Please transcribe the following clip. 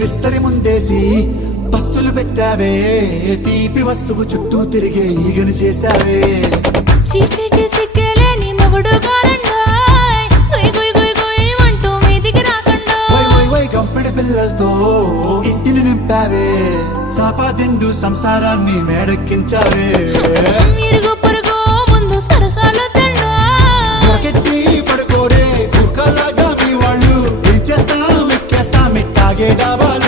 విస్తరి ముందేసి పస్తులు పెట్టావే తీపి వస్తువు చుట్టూ తిరిగే ఈగని చేశావే చీచి సిగ్గలేని మొగుడు కారండాయ్ గుయ్ గుయ్ గుయ్ గుయ్ అంటూ మీదికి రాకుండా గంపెడి పిల్లలతో ఇంటిని నింపావే సాపాదిండు సంసారాన్ని మేడెక్కించావే ఇరుగు పొరుగు ముందు సరసాలు తండా పొరకెట్టి పడుకోరే కుక్కలాగా మీ వాళ్ళు ఏం చేస్తాం ఎక్కేస్తాం ఇట్టాగే డాబాలు